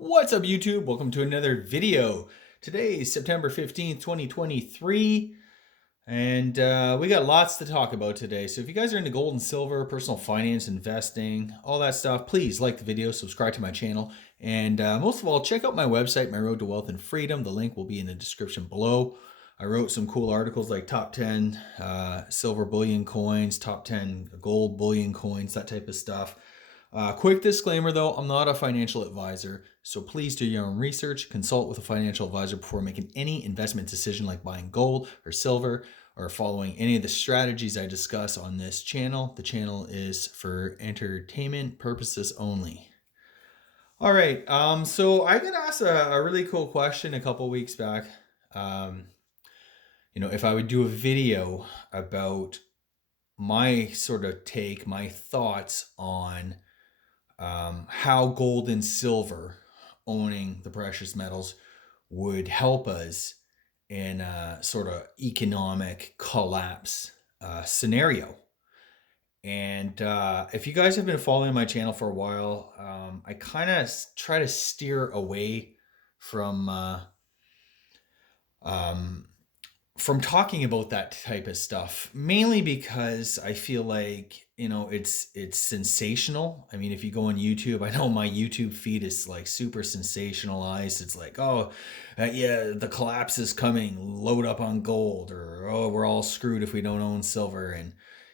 What's up, YouTube? Welcome to another video. Today is September 15th, 2023, and we got lots to talk about today. So if you guys are into gold and silver, personal finance, investing, all that stuff, please like the video, subscribe to my channel, and most of all, check out my website, My Road to Wealth and Freedom. The link will be in the description below. I wrote some cool articles like top 10 silver bullion coins, top 10 gold bullion coins, that type of stuff. Quick disclaimer though, I'm not a financial advisor, so please do your own research, consult with a financial advisor before making any investment decision like buying gold or silver or following any of the strategies I discuss on this channel. The channel is for entertainment purposes only. All right, so I got asked a really cool question a couple weeks back. Um, if I would do a video about my sort of take, my thoughts on how gold and silver, owning the precious metals, would help us in a sort of economic collapse scenario. And if you guys have been following my channel for a while, I kind of try to steer away from um, from talking about that type of stuff, mainly because I feel like it's sensational. I mean, if you go on YouTube, I know my YouTube feed is like super sensationalized. It's like, oh, yeah, the collapse is coming, load up on gold, or oh, we're all screwed if we don't own silver. And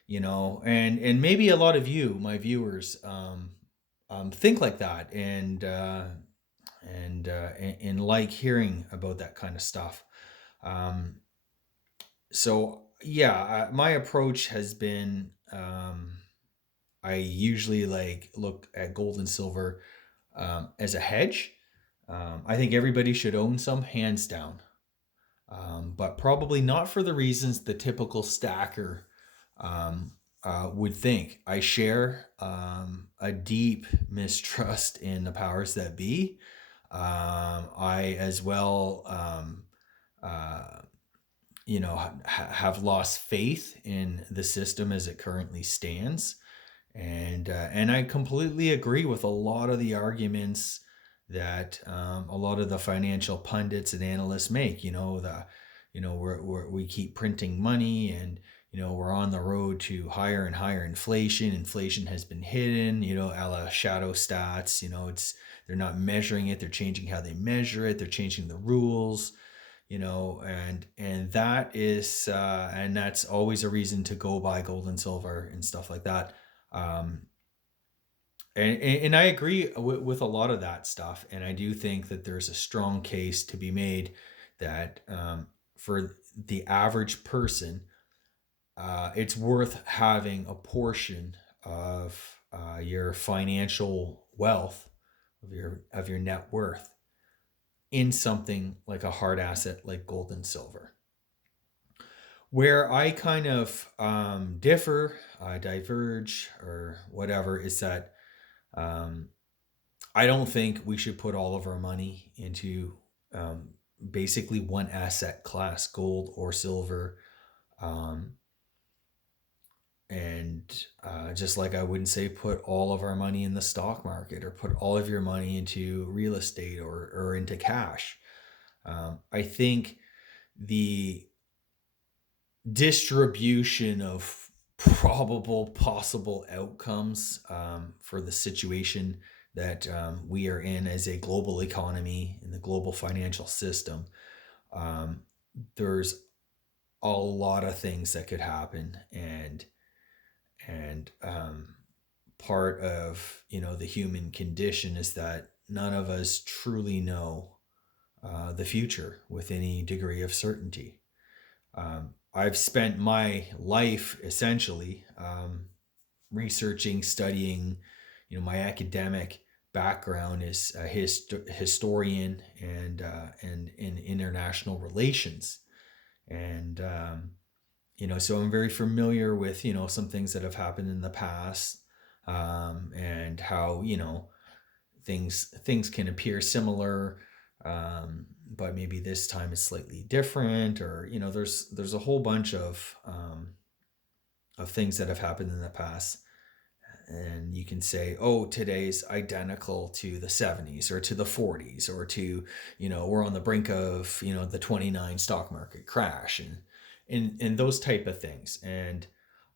and maybe a lot of you, my viewers, think like that, and like hearing about that kind of stuff. um, so yeah, my approach has been, I usually like look at gold and silver as a hedge. I think everybody should own some, hands down, but probably not for the reasons the typical stacker um, would think. I share a deep mistrust in the powers that be. I as well. Uh, have lost faith in the system as it currently stands, and I completely agree with a lot of the arguments that a lot of the financial pundits and analysts make. We keep printing money, and we're on the road to higher and higher inflation. Inflation has been hidden, a la shadow stats. They're not measuring it, they're changing how they measure it, they're changing the rules. And that is and that's always a reason to go buy gold and silver and stuff like that. um and I agree with a lot of that stuff, and I do think that there's a strong case to be made that, for the average person, it's worth having a portion of your financial wealth, of your net worth, in something like a hard asset like gold and silver. Where I kind of differ, diverge, or whatever, is that um, I don't think we should put all of our money into um, basically one asset class, gold or silver. Um, and just like I wouldn't say put all of our money in the stock market, or put all of your money into real estate, or into cash. I think the distribution of probable possible outcomes for the situation that we are in as a global economy, in the global financial system, um, there's a lot of things that could happen. And part of the human condition is that none of us truly know the future with any degree of certainty. I've spent my life essentially researching, studying. My academic background is a historian and in international relations, and so I'm very familiar with some things that have happened in the past, and how things can appear similar, but maybe this time is slightly different, or there's a whole bunch of things that have happened in the past and you can say, oh, today's identical to the 70s or to the 40s or to, we're on the brink of, the 29 stock market crash, and those type of things. And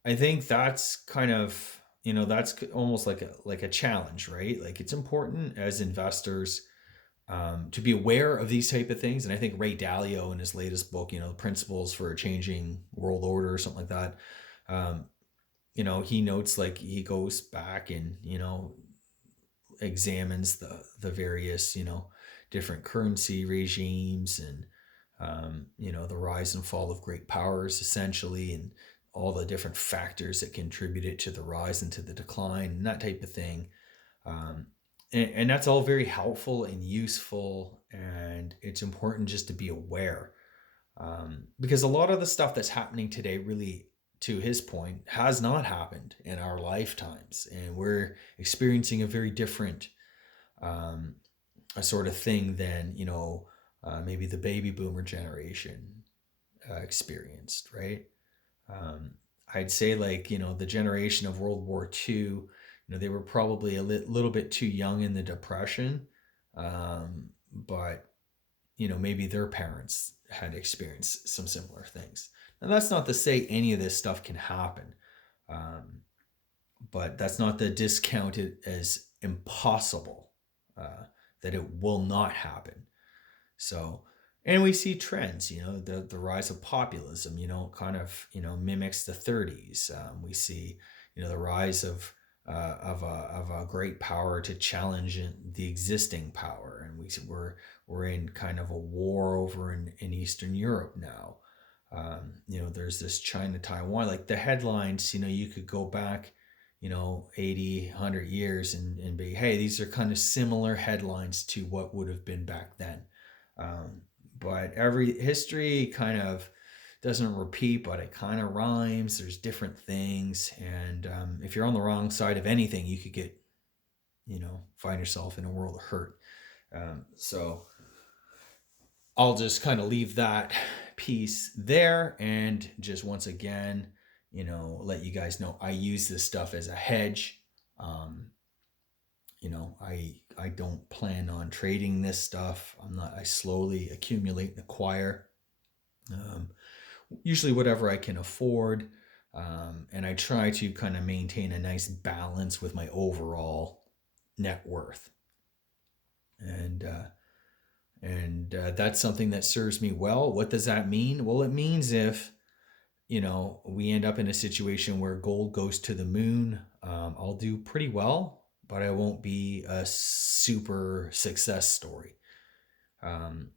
I think that's kind of, that's almost like a challenge, right? Like, it's important as investors, to be aware of these type of things. And I think Ray Dalio in his latest book, Principles for a Changing World Order or something like that, um, he notes, like, he goes back and, examines the various, different currency regimes, and, the rise and fall of great powers, essentially, and all the different factors that contributed to the rise and to the decline, and that type of thing. Um, and that's all very helpful and useful, and it's important just to be aware, because a lot of the stuff that's happening today, really, to his point, has not happened in our lifetimes, and we're experiencing a very different, um, a sort of thing than, maybe the baby boomer generation experienced, right? um, I'd say, like, the generation of World War II, they were probably a little bit too young in the Depression, but maybe their parents had experienced some similar things. And that's not to say any of this stuff can happen, um, but that's not to discount it as impossible, uh, that it will not happen. So, and we see trends, the rise of populism, kind of, mimics the 30s. We see, the rise of a great power to challenge the existing power. And we're in kind of a war over in Eastern Europe now. There's this China Taiwan, like the headlines, you could go back, 80, 100 years, and be, hey, these are kind of similar headlines to what would have been back then. um, but every history kind of doesn't repeat, but it kind of rhymes. There's different things, and if you're on the wrong side of anything, you could get, find yourself in a world of hurt. So I'll just kind of leave that piece there, and just once again, let you guys know I use this stuff as a hedge. Um, I don't plan on trading this stuff. I slowly accumulate and acquire, um, usually whatever I can afford. And I try to kind of maintain a nice balance with my overall net worth. And that's something that serves me well. What does that mean? Well, it means if, we end up in a situation where gold goes to the moon, I'll do pretty well, but I won't be a super success story. Um,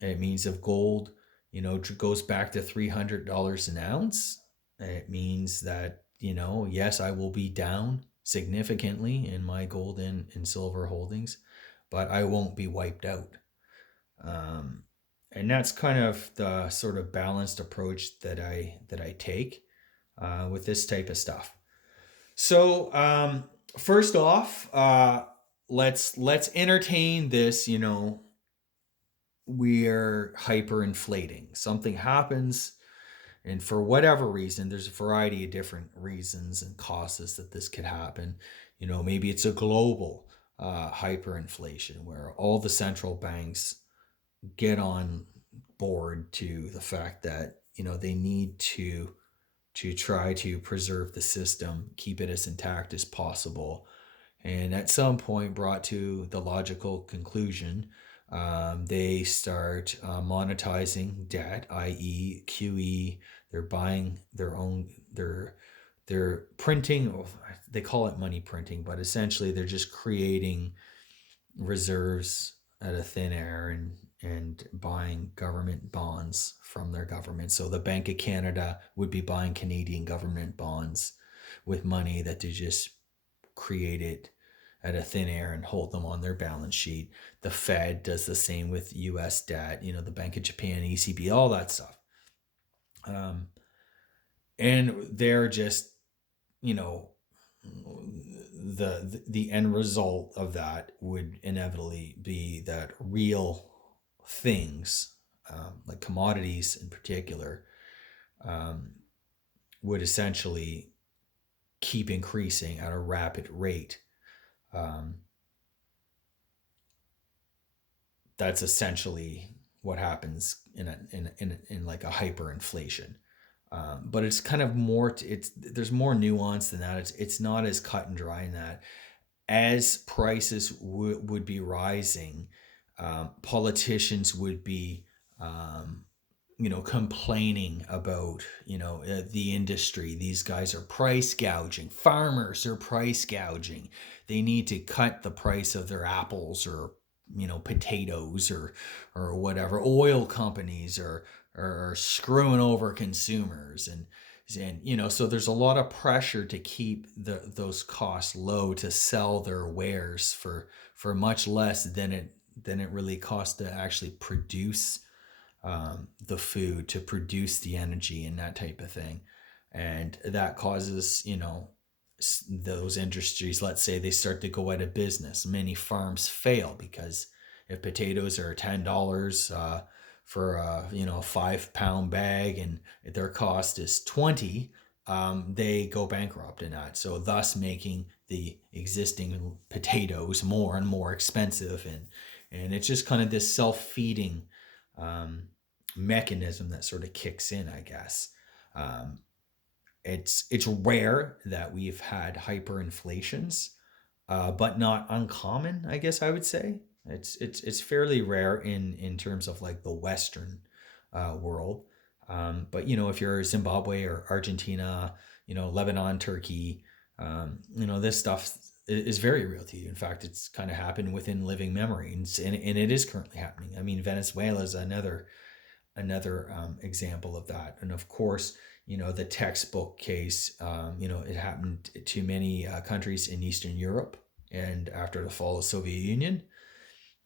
it means if gold, goes back to $300 an ounce, it means that, yes, I will be down significantly in my gold and silver holdings, but I won't be wiped out. Um, and that's kind of the sort of balanced approach that I take, with this type of stuff. So, first off, let's entertain this. We're hyperinflating. Something happens, and for whatever reason, there's a variety of different reasons and causes that this could happen. Maybe it's a global hyperinflation where all the central banks get on board to the fact that they need to try to preserve the system, keep it as intact as possible, and at some point brought to the logical conclusion, they start monetizing debt, i.e., QE. They're buying their own. They're printing. They call it money printing, but essentially they're just creating reserves out of thin air, and buying government bonds from their government. So the Bank of Canada would be buying Canadian government bonds with money that they just created out of thin air and hold them on their balance sheet. The Fed does the same with US debt, the Bank of Japan, ECB, all that stuff. And they're just, you know, the end result of that would inevitably be that real things, like commodities in particular, um, would essentially keep increasing at a rapid rate. Um, that's essentially what happens in like a hyperinflation. But it's kind of more. It's there's more nuance than that. It's not as cut and dry in that. As prices would be rising, politicians would be, um, complaining about, the industry. These guys are price gouging. Farmers are price gouging. They need to cut the price of their apples or, potatoes or whatever. Oil companies are screwing over consumers and so there's a lot of pressure to keep those costs low to sell their wares for much less than it really costs to actually produce the food, to produce the energy and that type of thing. And that causes, those industries, let's say they start to go out of business. Many farms fail because if potatoes are $10 for a 5 pound bag and their cost is 20, they go bankrupt in that. So thus making the existing potatoes more and more expensive, and it's just kind of this self-feeding um, mechanism that sort of kicks in, I guess. Um, it's rare that we've had hyperinflations, but not uncommon, I guess I would say. It's fairly rare in terms of like the Western world. But if you're Zimbabwe or Argentina, Lebanon, Turkey, this stuff is very real to you. In fact, it's kind of happened within living memory, and it is currently happening. I mean, Venezuela is another example of that. And of course, the textbook case, it happened to many countries in Eastern Europe. And after the fall of the Soviet Union,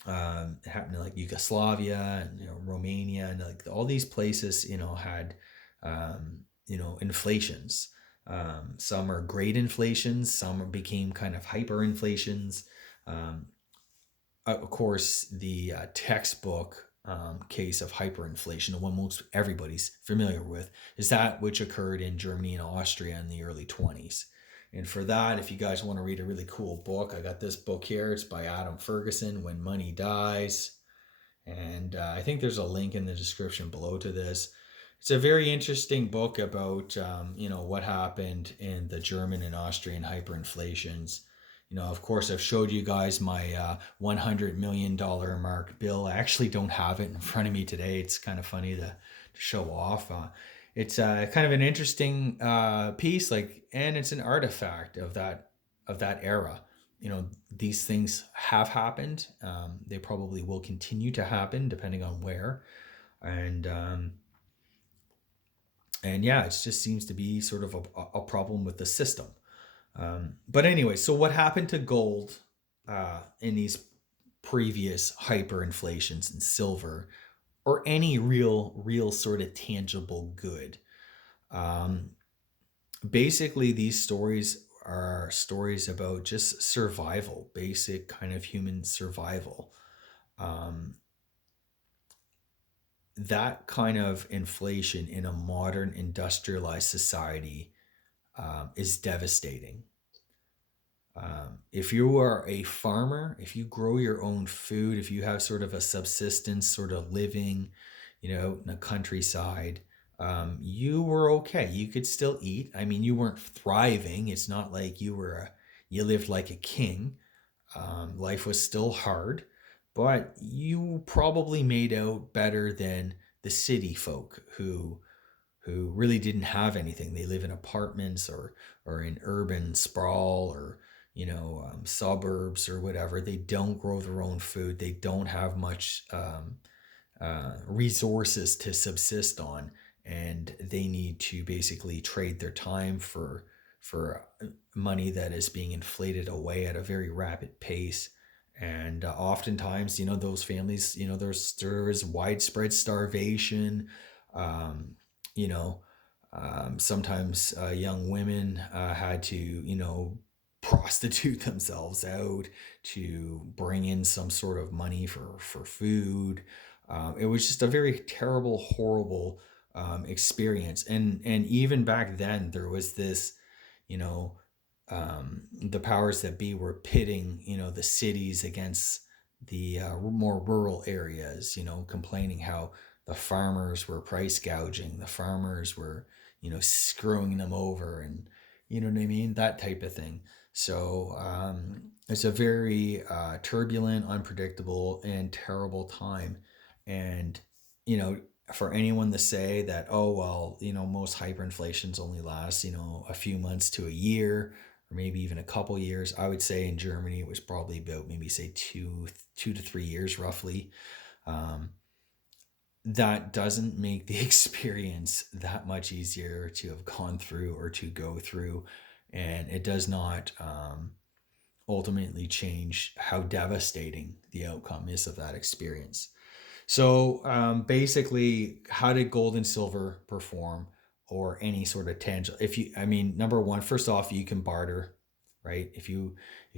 it happened to like Yugoslavia and Romania and like all these places, had inflations. Some are great inflations, some became kind of hyperinflations. Um, of course, the textbook case of hyperinflation, the one most everybody's familiar with, is that which occurred in Germany and Austria in the early 20s. And for that, if you guys want to read a really cool book, I got this book here. It's by Adam Ferguson, When Money Dies. And I think there's a link in the description below to this. It's a very interesting book about what happened in the German and Austrian hyperinflations. Of course, I've showed you guys my $100 million mark bill. I actually don't have it in front of me today. It's kind of funny to show off. It's kind of an interesting piece, and it's an artifact of that era. These things have happened. They probably will continue to happen depending on where, and yeah, it just seems to be sort of a problem with the system. But anyway, so what happened to gold in these previous hyperinflations and silver or any real sort of tangible good? Um, Basically, these stories are stories about just survival, basic kind of human survival. Um, that kind of inflation in a modern industrialized society is devastating. If you are a farmer, if you grow your own food, if you have sort of a subsistence sort of living, in the countryside, you were okay. You could still eat. I mean, you weren't thriving. It's not like you lived like a king. Life was still hard, but you probably made out better than the city folk who really didn't have anything. They live in apartments or in urban sprawl or suburbs or whatever. They don't grow their own food. They don't have much resources to subsist on, and they need to basically trade their time for money that is being inflated away at a very rapid pace. And oftentimes, those families, there is widespread starvation. Um, you know, Sometimes young women had to, prostitute themselves out to bring in some sort of money for food. It was just a very terrible, horrible experience. And even back then, there was this, you know, the powers that be were pitting, the cities against the more rural areas, complaining how the farmers were price gouging, the farmers were, screwing them over, and you know what I mean? That type of thing. So it's a very turbulent, unpredictable, and terrible time. And, you know, for anyone to say that, oh, well, most hyperinflations only last, a few months to a year, or maybe even a couple years. I would say in Germany it was probably about maybe say 2 to 3 years roughly. Um, that doesn't make the experience that much easier to have gone through or to go through, and it does not ultimately change how devastating the outcome is of that experience. So basically, how did gold and silver perform, or any sort of tangible? I mean, number one, first off, you can barter, right? If you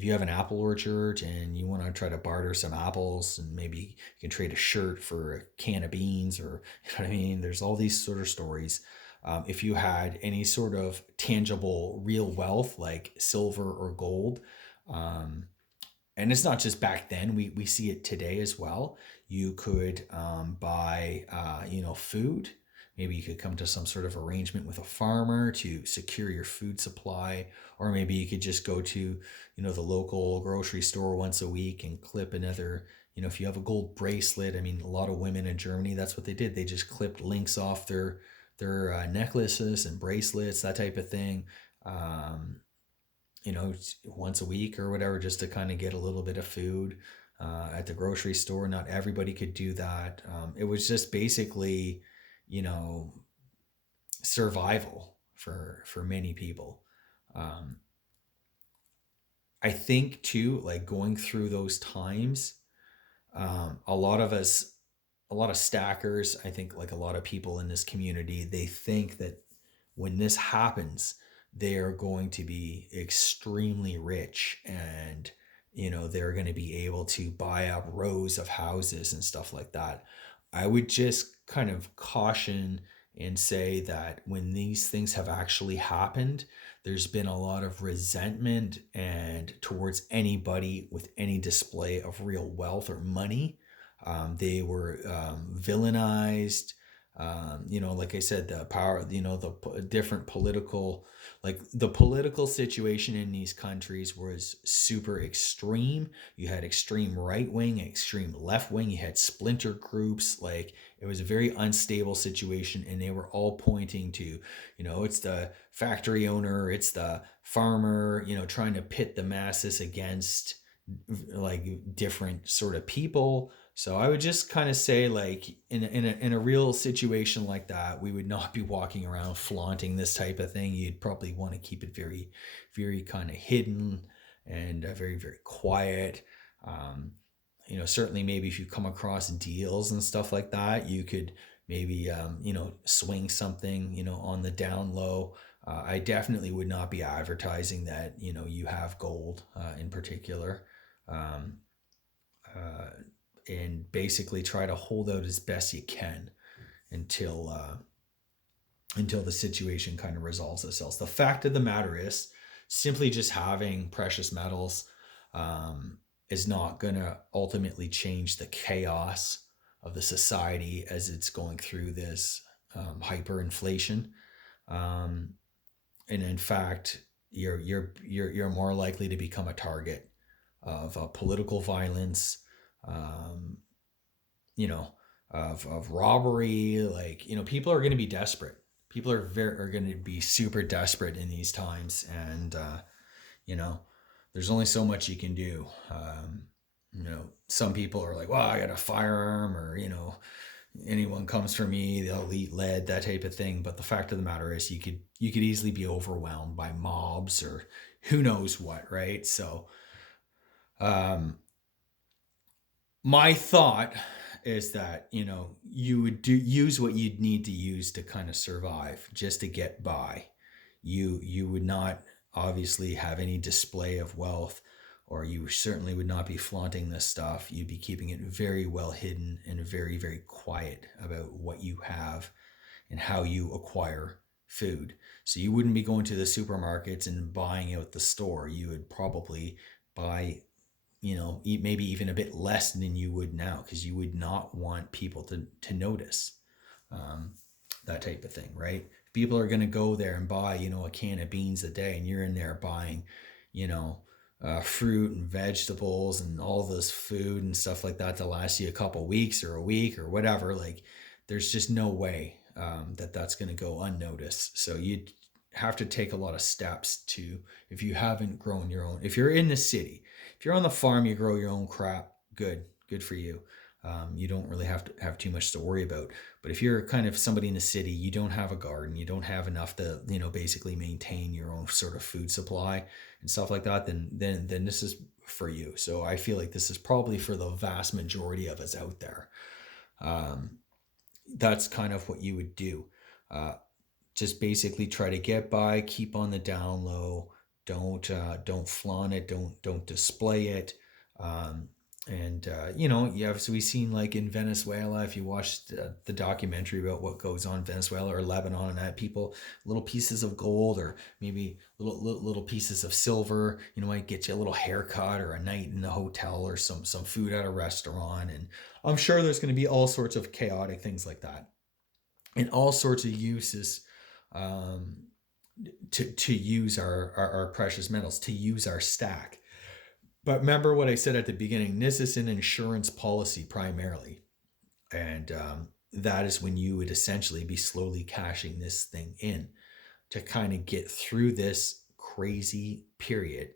have an apple orchard and you want to try to barter some apples, and maybe you can trade a shirt for a can of beans, or you know what I mean. There's all these sort of stories. If you had any sort of tangible, real wealth like silver or gold, um, and it's not just back then, we see it today as well. You could buy food. Maybe you could come to some sort of arrangement with a farmer to secure your food supply, or maybe you could just go to the local grocery store once a week and clip another. If you have a gold bracelet, I mean, a lot of women in Germany, that's what they did. They just clipped links off their necklaces and bracelets, that type of thing. um, once a week or whatever, just to kind of get a little bit of food at the grocery store. Not everybody could do that. It was just basically, you know, survival for many people. Um, I think too, like going through those times, a lot of us, a lot of stackers, I think, like a lot of people in this community, they think that when this happens, they are going to be extremely rich, and they're going to be able to buy up rows of houses and stuff like that. I would just kind of caution and say that when these things have actually happened, there's been a lot of resentment and towards anybody with any display of real wealth or money. They were villainized. Like I said, the power, different political, like the political situation in these countries was super extreme. You had extreme right wing, extreme left wing, you had splinter groups. Like, it was a very unstable situation, and they were all pointing to, it's the factory owner, it's the farmer, trying to pit the masses against like different sort of people. So I would just kind of say, like, in a real situation like that, we would not be walking around flaunting this type of thing. You'd probably want to keep it very, very kind of hidden, and very, very quiet. Um, Certainly, maybe if you come across deals and stuff like that, you could maybe swing something on the down low. I definitely would not be advertising that you have gold in particular. Um, uh, and basically try to hold out as best you can until the situation kind of resolves itself. The fact of the matter is, simply just having precious metals um, is not going to ultimately change the chaos of the society as it's going through this hyperinflation. Um, and in fact, you're more likely to become a target of political violence, um, you know, of robbery. Like, people are going to be desperate. People are going to be super desperate in these times, and you know, there's only so much you can do. Some people are like, well, I got a firearm, or anyone comes for me, they'll eat lead, that type of thing. But the fact of the matter is, you could easily be overwhelmed by mobs or who knows what, right? So, um, my thought is that you would use what you'd need to use to kind of survive, just to get by. You would not obviously have any display of wealth, or you certainly would not be flaunting this stuff. You'd be keeping it very well hidden and very, very quiet about what you have and how you acquire food. So you wouldn't be going to the supermarkets and buying out the store. You would probably buy, eat maybe even a bit less than you would now, because you would not want people to notice, um, that type of thing, right? People are going to go there and buy, a can of beans a day, and you're in there buying, you know, fruit and vegetables and all this food and stuff like that to last you a couple weeks or a week or whatever. Like, there's just no way that that's going to go unnoticed. So you have to take a lot of steps to, if you haven't grown your own, if you're in the city, if you're on the farm, you grow your own crop, good for you. You don't really have to have too much to worry about. But if you're kind of somebody in the city, you don't have a garden, you don't have enough to, basically maintain your own sort of food supply and stuff like that, then this is for you. So I feel like this is probably for the vast majority of us out there. Um, that's kind of what you would do. Uh, just basically try to get by, keep on the down low. Don't flaunt it. Don't display it. Um, and yeah, so we've seen, like, in Venezuela, if you watched the documentary about what goes on in Venezuela or Lebanon, and that people, little pieces of gold or maybe little pieces of silver, might get you a little haircut or a night in the hotel or some food at a restaurant. And I'm sure there's going to be all sorts of chaotic things like that, and all sorts of uses, um, to use our precious metals, to use our stack. But remember what I said at the beginning, this is an insurance policy primarily. And that is when you would essentially be slowly cashing this thing in to kind of get through this crazy period.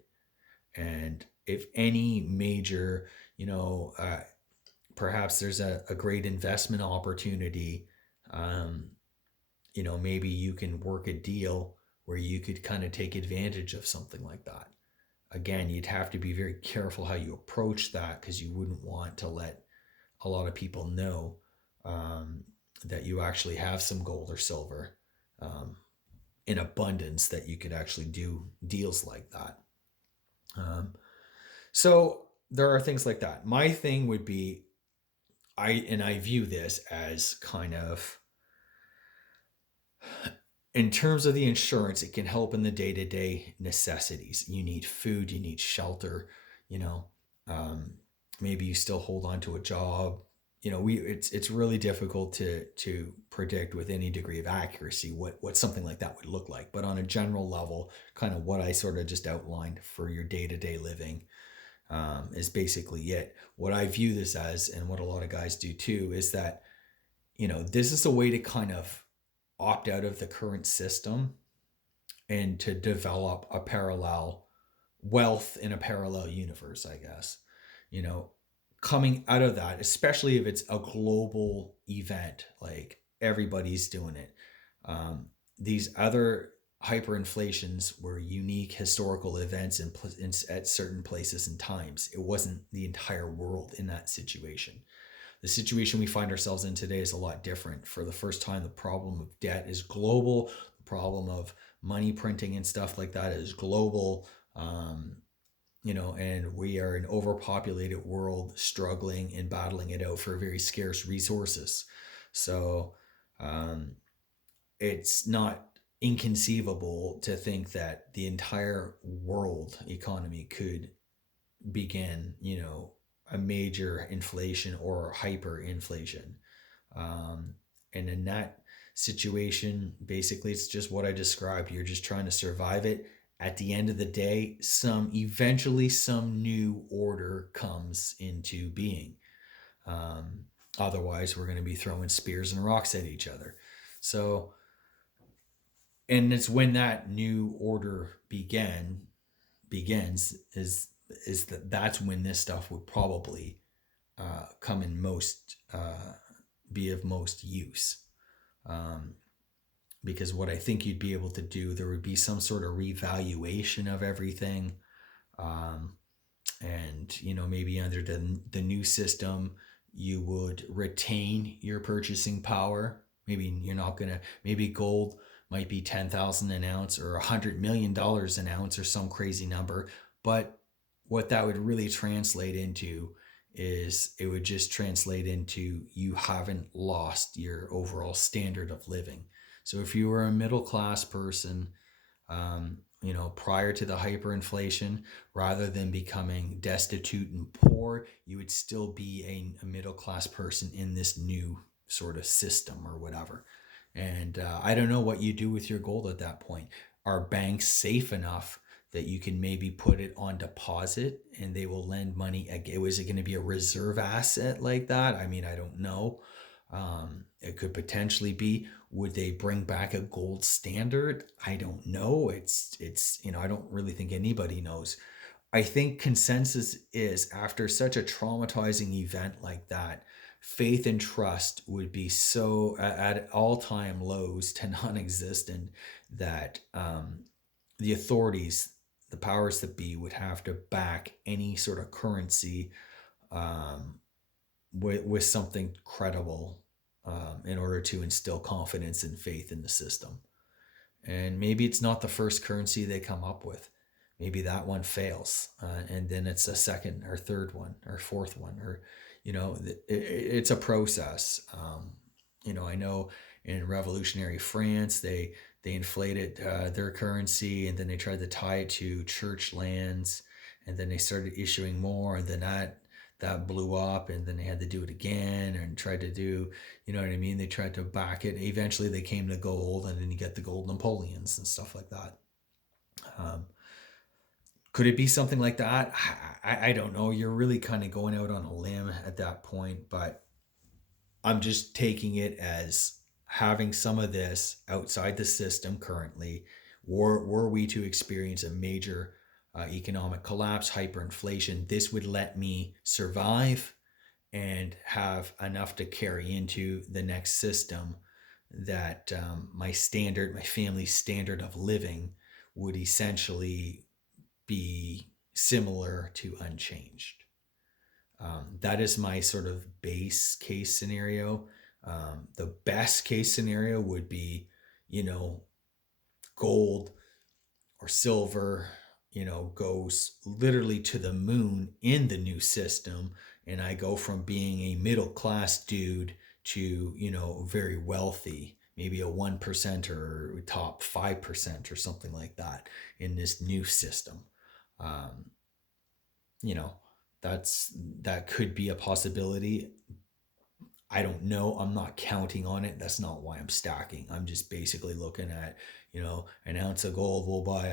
And if any major, perhaps there's a great investment opportunity, um, maybe you can work a deal where you could kind of take advantage of something like that. Again, you'd have to be very careful how you approach that, because you wouldn't want to let a lot of people know, um, that you actually have some gold or silver, um, in abundance, that you could actually do deals like that. Um, so there are things like that. My thing would be, I view this as kind of, in terms of the insurance, it can help in the day to day necessities. You need food, you need shelter, you know, um, maybe you still hold on to a job. It's really difficult to predict with any degree of accuracy what something like that would look like. But on a general level, kind of what I sort of just outlined for your day to day living, is basically it. What I view this as, and what a lot of guys do too, is that, this is a way to kind of opt out of the current system and to develop a parallel wealth in a parallel universe, I guess. You know, Coming out of that, especially if it's a global event, like everybody's doing it. Um, these other hyperinflations were unique historical events at certain places and times. It wasn't the entire world in that situation. The situation we find ourselves in today is a lot different. For the first time, the problem of debt is global. The problem of money printing and stuff like that is global. And we are an overpopulated world, struggling and battling it out for very scarce resources. So um, it's not inconceivable to think that the entire world economy could begin, a major inflation or hyperinflation. Um, and in that situation, basically, it's just what I described. You're just trying to survive it. At the end of the day, eventually some new order comes into being. Otherwise, we're going to be throwing spears and rocks at each other. So, and it's when that new order begins that's when this stuff would probably come in most be of most use. Um, because what I think you'd be able to do, there would be some sort of revaluation of everything. Um, and, maybe under the new system, you would retain your purchasing power. Maybe you're not going to, maybe gold might be 10,000 an ounce or $100 million an ounce or some crazy number. But what that would really translate into is, it would just translate into, you haven't lost your overall standard of living. So if you were a middle class person, prior to the hyperinflation, rather than becoming destitute and poor, you would still be a middle class person in this new sort of system or whatever. And I don't know what you do with your gold at that point. Are banks safe enough that you can maybe put it on deposit and they will lend money? Was it going to be a reserve asset like that? I mean, I don't know. It could potentially be. Would they bring back a gold standard? I don't know. I don't really think anybody knows. I think consensus is after such a traumatizing event like that, faith and trust would be so at all time lows to non existent that the authorities, the powers that be, would have to back any sort of currency um, with something credible in order to instill confidence and faith in the system. And maybe it's not the first currency they come up with. Maybe that one fails, and then it's a second or third one or fourth one, or it's a process. I know in revolutionary France they inflated their currency, and then they tried to tie it to church lands, and then they started issuing more, and then that blew up, and then they had to do it again and tried to do, you know what I mean? They tried to back it. Eventually they came to gold, and then you get the gold Napoleons and stuff like that. Um, could it be something like that? I don't know. You're really kind of going out on a limb at that point, but I'm just taking it as having some of this outside the system currently. Were we to experience a major economic collapse, hyperinflation, this would let me survive and have enough to carry into the next system that my family's standard of living would essentially be similar to unchanged. That is my sort of base case scenario. The best case scenario would be, you know, gold or silver, goes literally to the moon in the new system. And I go from being a middle class dude to, very wealthy, maybe a 1% or top 5% or something like that in this new system. Um, you know, that could be a possibility. I don't know. I'm not counting on it. That's not why I'm stacking. I'm just basically looking at, an ounce of gold will buy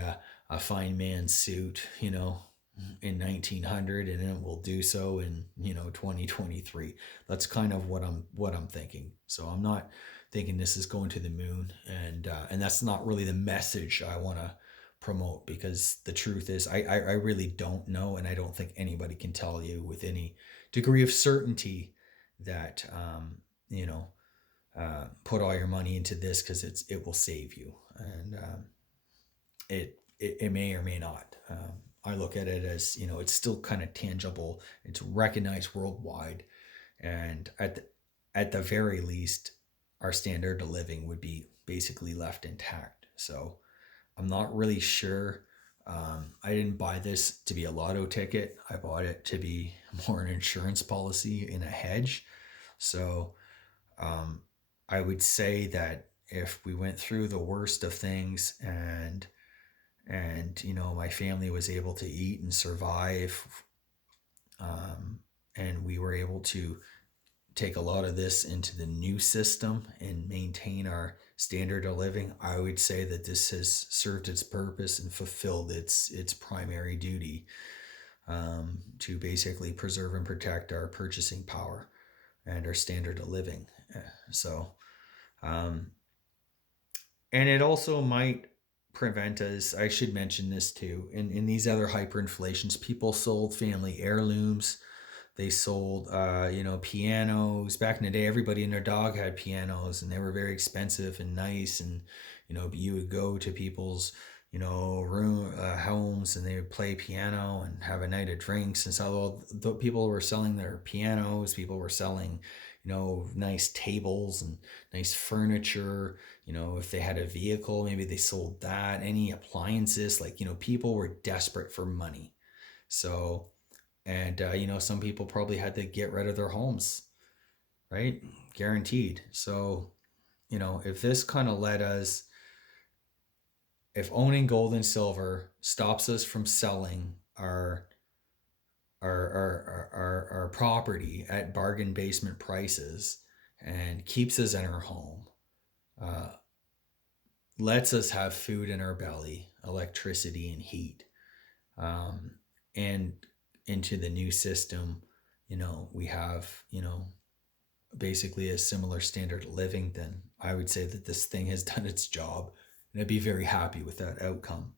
a fine man's suit, in 1900, and it will do so in, 2023. That's kind of what I'm thinking. So I'm not thinking this is going to the moon, and that's not really the message I want to promote, because the truth is I really don't know, and I don't think anybody can tell you with any degree of certainty that put all your money into this because it will save you, and it may or may not. I look at it as, it's still kind of tangible. It's recognized worldwide, and at the very least, our standard of living would be basically left intact. So I'm not really sure. I didn't buy this to be a lotto ticket. I bought it to be more an insurance policy in a hedge. So um, I would say that if we went through the worst of things, and my family was able to eat and survive, and we were able to take a lot of this into the new system and maintain our standard of living, I would say that this has served its purpose and fulfilled its primary duty, to basically preserve and protect our purchasing power and our standard of living. So, um, and it also might prevent us. I should mention this too. In these other hyperinflations, people sold family heirlooms. They sold, pianos. Back in the day, everybody and their dog had pianos, and they were very expensive and nice. And you would go to people's, room homes, and they would play piano and have a night of drinks. And so the people were selling their pianos. People were selling, nice tables and nice furniture. If they had a vehicle, maybe they sold that. Any appliances, like, people were desperate for money. So, and some people probably had to get rid of their homes, right? Guaranteed. So if this kind of if owning gold and silver stops us from selling our property at bargain basement prices and keeps us in our home, uh, lets us have food in our belly, electricity and heat, um, and into the new system, we have, basically a similar standard of living, then I would say that this thing has done its job, and I'd be very happy with that outcome.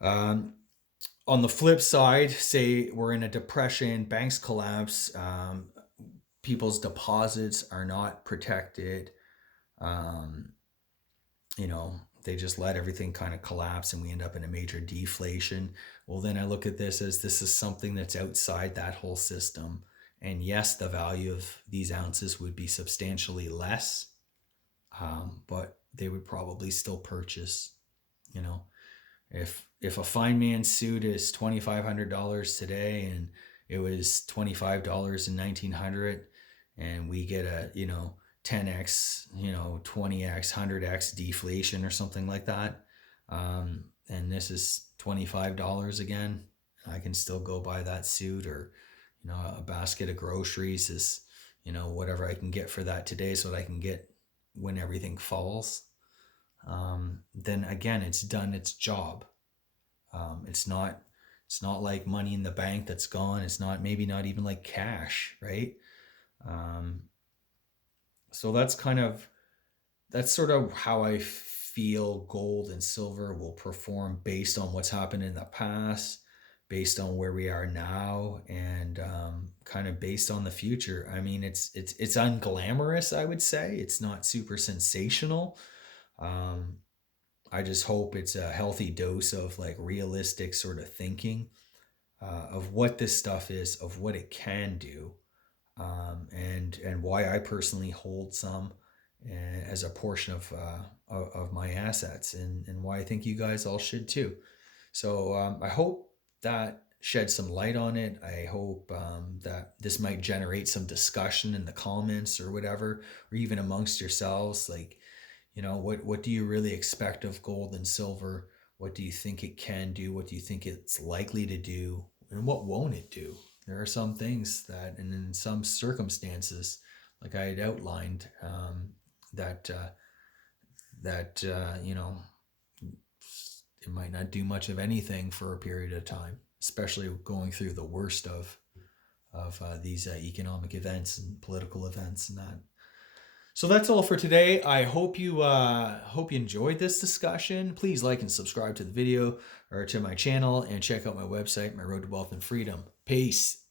Um, on the flip side, say we're in a depression, banks collapse, people's deposits are not protected. Um, they just let everything kind of collapse and we end up in a major deflation. Well, then I look at this is something that's outside that whole system. And yes, the value of these ounces would be substantially less, but they would probably still purchase. You know, if a fine man's suit is $2,500 today, and it was $25 in 1900, and we get a 10x, 20x, 100x deflation or something like that, and this is $25 again, I can still go buy that suit. Or a basket of groceries is whatever I can get for that today, so that I can get when everything falls. Then again, it's done its job. It's not like money in the bank that's gone. It's not, maybe not even like cash, right? So that's sort of how I feel gold and silver will perform, based on what's happened in the past, based on where we are now, and kind of based on the future. I mean, it's unglamorous, I would say. It's not super sensational. Um, I just hope it's a healthy dose of like realistic sort of thinking, of what this stuff is, of what it can do, and why I personally hold some, as a portion of my assets, and why I think you guys all should too. So I hope that shed some light on it. I hope that this might generate some discussion in the comments or whatever, or even amongst yourselves. Like, what do you really expect of gold and silver? What do you think it can do? What do you think it's likely to do? And what won't it do? There are some things that, and in some circumstances, like I had outlined, that it might not do much of anything for a period of time, especially going through the worst of these economic events and political events and that. So that's all for today. I hope you enjoyed this discussion. Please like and subscribe to the video or to my channel, and check out my website, My Road to Wealth and Freedom. Peace.